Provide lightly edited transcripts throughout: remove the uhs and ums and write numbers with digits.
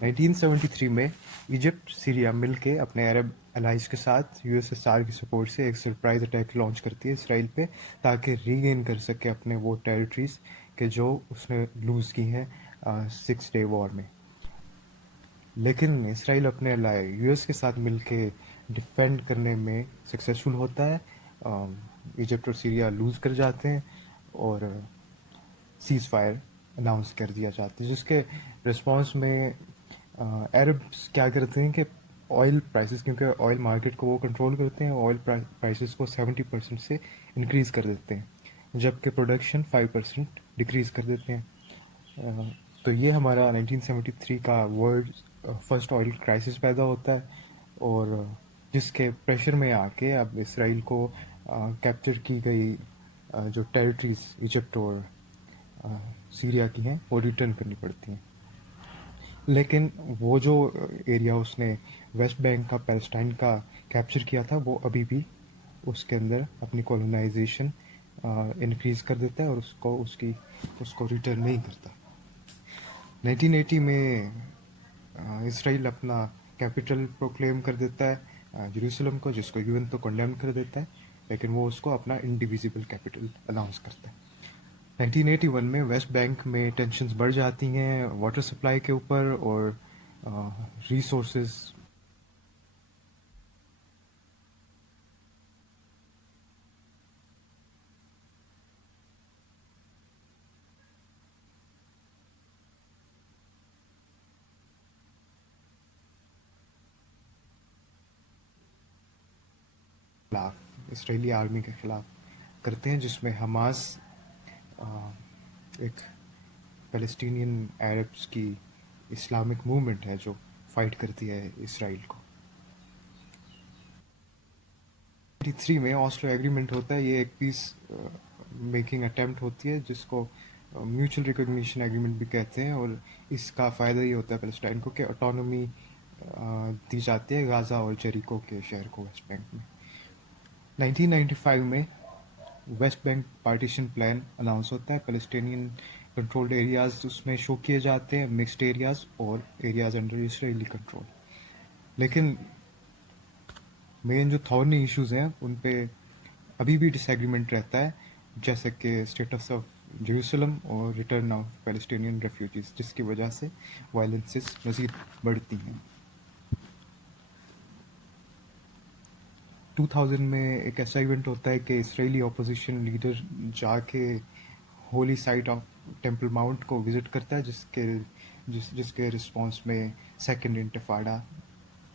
1973 में Egypt Syria मिलके अपने अरब अलाइज के साथ यूएसएसआर की सपोर्ट से एक सरप्राइज अटैक लॉन्च करती है इसराइल पे, ताकि रीगेन कर सके अपने वो टेरिटरीज के जो उसने लूज़ की हैं 6 डे वॉर में। लेकिन इसराइल अपने यूएस के साथ मिलके डिफेंड करने में सक्सेसफुल होता है। इजिप्ट और सीरिया लूज़ कर जाते हैं और सीज़ फायर अनाउंस कर दिया जाता है, जिसके रिस्पॉन्स में अरब्स क्या करते हैं कि ऑयल प्राइसेस, क्योंकि ऑयल मार्केट को वो कंट्रोल करते हैं, ऑयल प्राइसेस को 70% से इंक्रीज़ कर देते हैं, जबकि प्रोडक्शन 5% डिक्रीज़ कर देते हैं। तो ये हमारा 1973 का वर्ल्ड फर्स्ट ऑयल क्राइसिस पैदा होता है, और जिसके प्रेशर में आके अब इसराइल को कैप्चर की गई जो टेरिटरीज इजिप्ट और सीरिया की हैं वो रिटर्न करनी पड़ती हैं। लेकिन वो जो एरिया उसने वेस्ट बैंक का, पैलेस्टाइन का कैप्चर किया था, वो अभी भी उसके अंदर अपनी कॉलोनाइजेशन इंक्रीज कर देता है और उसको रिटर्न नहीं करता। 1980 में इसराइल अपना कैपिटल प्रोक्लेम कर देता है जेरूसलम को, जिसको यूएन तो कंडेम कर देता है, लेकिन वो उसको अपना इंडिविजिबल कैपिटल अनाउंस करता है। 1981 में वेस्ट बैंक में टेंशन्स बढ़ जाती हैं वाटर सप्लाई के ऊपर और रिसोर्सेज खिलाफ, इसराइली आर्मी के खिलाफ करते हैं, जिसमें हमास एक पैलेस्टीनियन अरब्स की इस्लामिक मूवमेंट है जो फाइट करती है इसराइल को। 1993 में ऑस्लो एग्रीमेंट होता है, ये एक पीस मेकिंग अटेम्प्ट होती है, जिसको म्यूचुअल रिकॉग्निशन एग्रीमेंट भी कहते हैं, और इसका फ़ायदा ये होता है पैलेस्टाइन को कि ऑटोनॉमी दी जाती है गाज़ा और जेरिको के शहर को वेस्ट बैंक में। 1995 में West Bank partition plan announce होता है, पैलेस्टीनियन कंट्रोल्ड एरियाज उसमें शो किए जाते हैं, मिक्स्ड एरियाज और एरियाज अंडर इसराइली कंट्रोल। लेकिन मेन जो थॉर्नी इश्यूज हैं उन पे अभी भी डिसएग्रीमेंट रहता है, जैसे कि स्टेटस ऑफ जेरूसलम और रिटर्न ऑफ पैलेस्टीनियन रेफ्यूजीज, जिसकी वजह से वायलेंसेस मज़ीद बढ़ती हैं। 2000 में एक ऐसा इवेंट होता है कि इसराइली अपोजिशन लीडर जाके Holi site of temple mount को विज़िट करता है, जिसके रिस्पॉन्स में सेकेंड इंतफाड़ा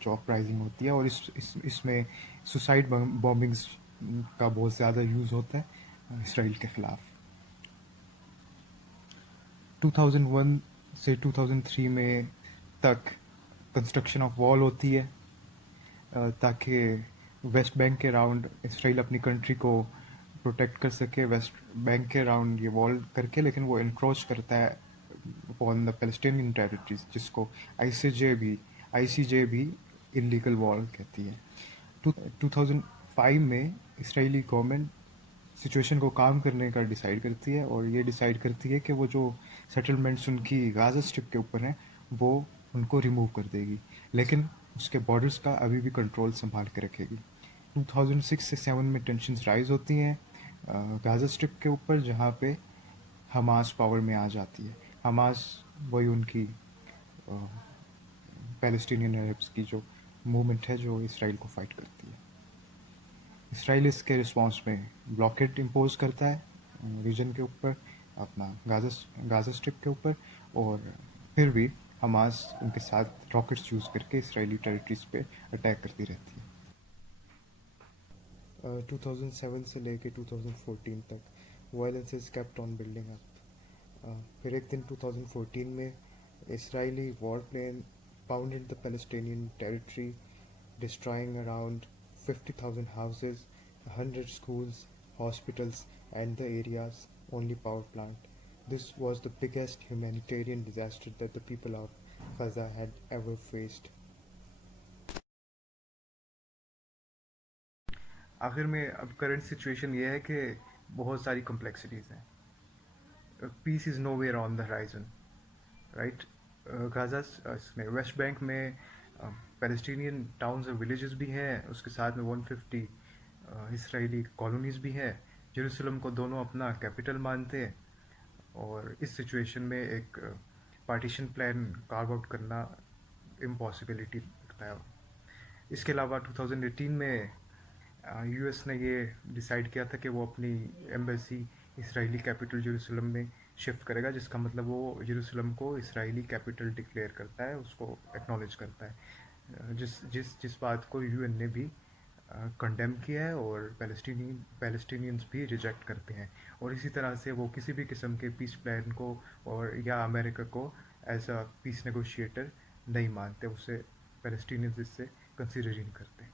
जो अपराइजिंग होती है, और इसमें सुसाइड बॉम्बिंग्स का बहुत ज़्यादा यूज़ होता है इसराइल के ख़िलाफ़। 2001 से 2003 में तक कंस्ट्रक्शन ऑफ वॉल होती है, ताकि वेस्ट बैंक के अराउंड इसराइल अपनी कंट्री को प्रोटेक्ट कर सके। वेस्ट बैंक के अराउंड ये वॉल करके, लेकिन वो इनक्रोच करता है अपॉन द पैलेस्टीनियन टेरिटरीज, जिसको आईसीजे भी इलीगल वॉल कहती है। 2005 में इसराइली गवर्नमेंट सिचुएशन को काम करने का डिसाइड करती है, और ये डिसाइड करती है कि वो जो सेटलमेंट्स उनकी गाज़ा स्ट्रिप के ऊपर हैं वो उनको रिमूव कर देगी, लेकिन उसके बॉर्डर्स का अभी भी कंट्रोल संभाल के रखेगी। 2006 से 7 में टेंशन्स राइज होती हैं गाज़ा स्ट्रिप के ऊपर, जहाँ पे हमास पावर में आ जाती है। हमास वही उनकी पैलेस्टीनियन अरब्स की जो मूवमेंट है जो इसराइल को फाइट करती है। इसराइल इसके रिस्पॉन्स में ब्लॉकेट इम्पोज करता है रीजन के ऊपर, अपना गाज़ा स्ट्रिप के ऊपर, और फिर भी हमास उनके साथ रॉकेट्स यूज़ करके इसराइली टेरिटरीज पे अटैक करती रहती है। 2007 से लेके 2014 तक violence is kept on building up. फिर एक दिन 2014 में Israeli warplane pounded the Palestinian territory, destroying around 50,000 houses, 100 schools, hospitals, and the area's only power plant. This was the biggest humanitarian disaster that the people of Gaza had ever faced. आखिर में अब current situation ये है कि बहुत सारी complexities हैं, peace is nowhere on the horizon, right? Gaza इसमें वेस्ट बैंक में पैलेस्टीनियन टाउन्स और विलेजेस भी हैं, उसके साथ में 150 इसराइली कॉलोनीज़ भी हैं। जेरूसलम को दोनों अपना कैपिटल मानते हैं, और इस सिचुएशन में एक पार्टीशन प्लान कार्व आउट करना इम्पॉसिबिलिटी लगता है। इसके अलावा 2018 में यूएस ने ये डिसाइड किया था कि वो अपनी एम्बेसी इसराइली कैपिटल जेरूसलम में शिफ्ट करेगा, जिसका मतलब वो जेरूसलम को इसराइली कैपिटल डिक्लेयर करता है, उसको एक्नॉलेज करता है। जिस जिस जिस बात को यूएन ने भी कंडेम किया है, और पैलेस्टीनियंस भी रिजेक्ट करते हैं। और इसी तरह से वो किसी भी किस्म के पीस प्लान को और या अमेरिका को एज अ पीस नेगोशिएटर नहीं मानते, उसे पैलेस्टीनियंस इससे कंसिडर ही नहीं करते।